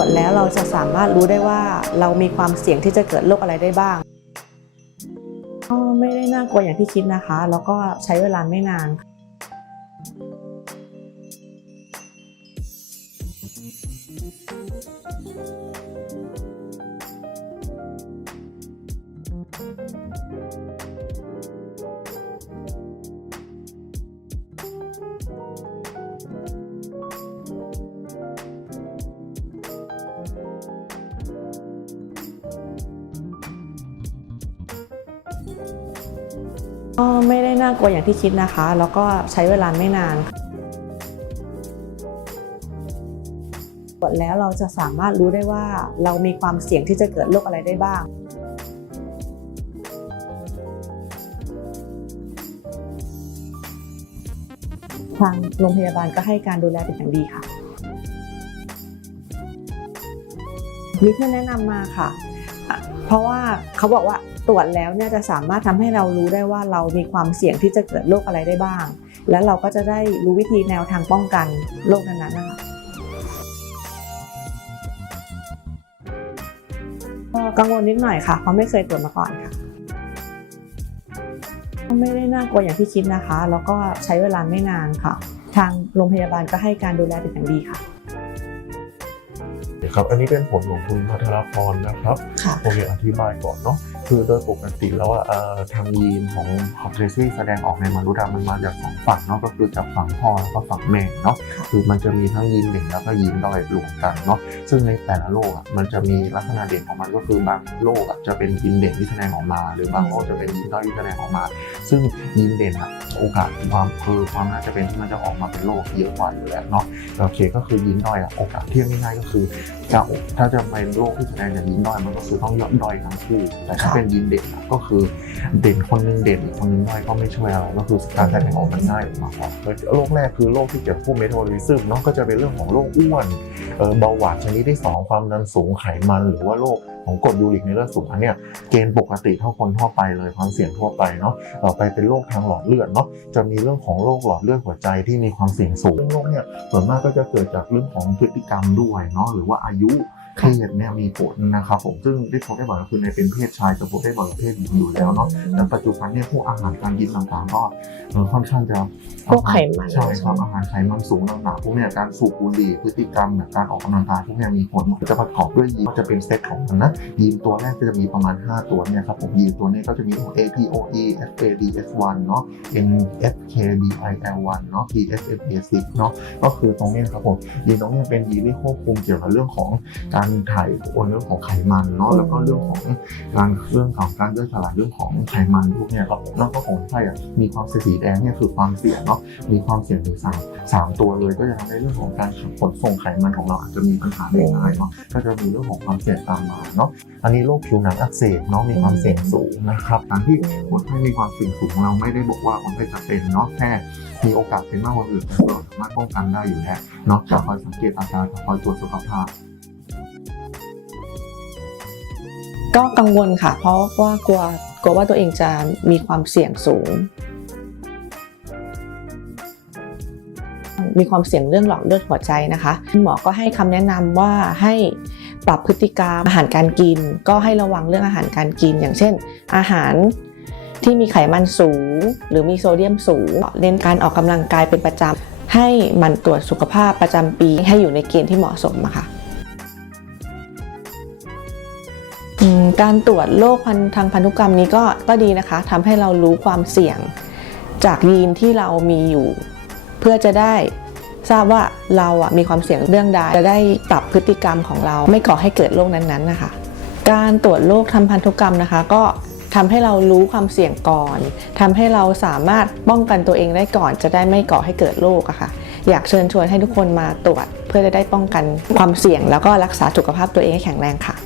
วดแล้วเราจะสามารถรู้ได้ว่าเรามีความเสี่ยงที่จะเกิดโรคอะไรได้บ้างก็ไม่ได้น่ากลัวอย่างที่คิดนะคะ แล้วก็ใช้เวลาไม่นาน ก็ไม่ได้น่ากลัวอย่างที่คิดนะคะ แล้วก็ใช้เวลาไม่นานตรวจแล้วเราจะสามารถรู้ได้ว่าเรามีความเสี่ยงที่จะเกิดโรคอะไรได้บ้างทางโรงพยาบาลก็ให้การดูแลเป็นอย่างดีค่ะมีเพื่อนแนะนำมาค่ะ เพราะว่าเขาบอกว่าตรวจแล้วเนี่ยจะสามารถทำให้เรารู้ได้ว่าเรามีความเสี่ยงที่จะเกิดโรคอะไรได้บ้าง แล้วเราก็จะได้รู้วิธีแนวทางป้องกันโรคนั้นๆนะคะก็กังวลนิดหน่อยค่ะ เพราะไม่เคยตรวจมาก่อนค่ะไม่ได้น่ากลัวอย่างที่คิดนะคะ แล้วก็ใช้เวลาไม่นานค่ะ ทางโรงพยาบาลก็ให้การดูแลเป็นอย่างดีค่ะ ครับ อันนี้เป็นผลของคุณพัทรพรนะครับค่ะโอเคอธิบายก่อนเนาะ คือโดยปกติแล้วอะทางยีนของคอมเพลซี่แสดงออกในมนุษย์มันมาจากสองฝั่งเนาะก็คือจากฝั่งพ่อแล้วก็ฝั่งแม่เนาะคือมันจะมีทั้งยีนเด่นแล้วก็ยีนด้อยรวมกันเนาะซึ่งในแต่ละโรคอะมันจะมีลักษณะเด่นของมันก็คือบางโรคอะจะเป็นยีนเด่นที่แสดงออกมา หรือบางโรคจะเป็นยีนด้อยที่แสดงออกมา ซึ่งยีนเด่นอะโอกาสความคือความน่าจะเป็นที่มันจะออกมาเป็นโรคเยอะกว่าอยู่แล้วเนาะโอเคก็คือยีนด้อยอะโอกาสเทียบง่ายๆก็คือจะถ้าจะเป็นโรคที่แสดงจากยีนด้อยมันก็คือต้องย่อด้อยทั้งคู่แต่ถ้าค่ะเป็นยีนเด่นอะก็คือเด่นคนนึงเด่นอีคนนึงด้อยก็ไม่ช่วยอะไรก็คือการแสดงออกมันง่ายออกมาก่อโรคแรกคือโรคที่เกี่ยวกับเมตาบอลิซึมเนาะก็จะเป็นเรื่องของโรคอ้วนเบาหวานชนิดที่สองความดันสูงไขมันหรือว่าโรคของกรดยูริกในเลือดสูงอันเนี้ยเกณฑ์ปกติเท่าคนทั่วไปเลยความเสี่ยงทั่วไปเนาะต่อไปเป็นโรคทางหลอดเลือดเนาะจะมีเรื่องของโรคหลอดเลือดหัวใจที่มีความเสี่ยงสูงโรคเนี่ยส่วนมากก็จะเกิดจากเรื่องของพฤติกรรมด้วยเนาะหรือว่าอายุ เพค่ะศเนี่ยมีผลนะครับผมซึ่งที่พบได้บ่อยก็คือในเป็นเพศชายจะพบได้บ่อยกว่าเพศหญิงอยู่แล้วเนาะแต่ปัจจุบันเนี่ยพวกอาหารการกินต่างๆก็เออค่อนข้างจะพวกไขมันใช่ครับอาหารไขมันสูงต่างๆพวกเนี่ยการสูบบุหรี่พฤติกรรมเนี่ยการออกกำลังกายพวกเนี่ยมีผลจะประกอบด้วยยีนจะเป็นเซตของมันนะยีนตัวแรกก็จะมีประมาณ 5 ตัวเนี่ยครับผมยีนตัวนี้ก็จะมี APOE FADS1 เนาะ NFKBIL1 เนาะ TSMA6 เนาะก็คือตรงเนี้ยครับผมยีนตรงเนี้ยเป็นยีนที่ควบคุมเกี่ยวกับเรื่องของการถ่ายโอนเรื่องของไขมันเนาะแล้วก็เรื่องของการเรื่องของการย่อยสลายเรื่องของไขมันพวกเนี้ยครับผมแล้วก็ของไข้อะมีความเสี่ยงสีแดงเนี่ยคือความเสี่ยงเนาะมีความเสี่ยงถึงสามสามตัวเลย ก็จะทำให้เรื่องของการขนส่งไขมันของเราอาจจะมีปัญหาได้ง่ายเนาะก็จะมีเรื่องของความเสี่ยงตามมาเนาะอันนี้โรคผิวหนังอักเสบเนาะมีความเสี่ยงสูงนะครับการที่คนไข้มีความเสี่ยงสูงเราไม่ได้บอกว่าคนไข้จะเป็นเนาะแค่มีโอกาสเป็นมากกว่าคนอื่นแต่เราสามารถป้องกันได้อยู่แล้วเนาะจะคอยสังเกตอาการคอยตรวจสุขภาพ ก็กังวลค่ะ เพราะว่ากลัวกลัวว่าตัวเองจะมีความเสี่ยงสูง มีความเสี่ยงเรื่องหลอดเลือดหัวใจนะคะหมอก็ให้คำแนะนำว่าให้ปรับพฤติกรรมอาหารการกิน ก็ให้ระวังเรื่องอาหารการกิน อย่างเช่น อาหารที่มีไขมันสูง หรือมีโซเดียมสูงเน้นการออกกำลังกายเป็นประจำให้มันตรวจสุขภาพประจำปีให้อยู่ในเกณฑ์ที่เหมาะสมอะค่ะ การตรวจโรคพันทางพันธุกรรมนี้ก็ก็ดีนะคะทำให้เรารู้ความเสี่ยงจากยีนที่เรามีอยู่ เพื่อจะได้ทราบว่าเราอะมีความเสี่ยงเรื่องใดจะได้ปรับพฤติกรรมของเราไม่ก่อให้เกิดโรคนั้นๆนะคะ การตรวจโรคทำพันธุกรรมนะคะ ก็ทำให้เรารู้ความเสี่ยงก่อนทำให้เราสามารถป้องกันตัวเองได้ก่อน จะได้ไม่ก่อให้เกิดโรคอะค่ะ อยากเชิญชวนให้ทุกคนมาตรวจ เพื่อจะได้ป้องกันความเสี่ยง แล้วก็รักษาสุขภาพตัวเองให้แข็งแรงค่ะ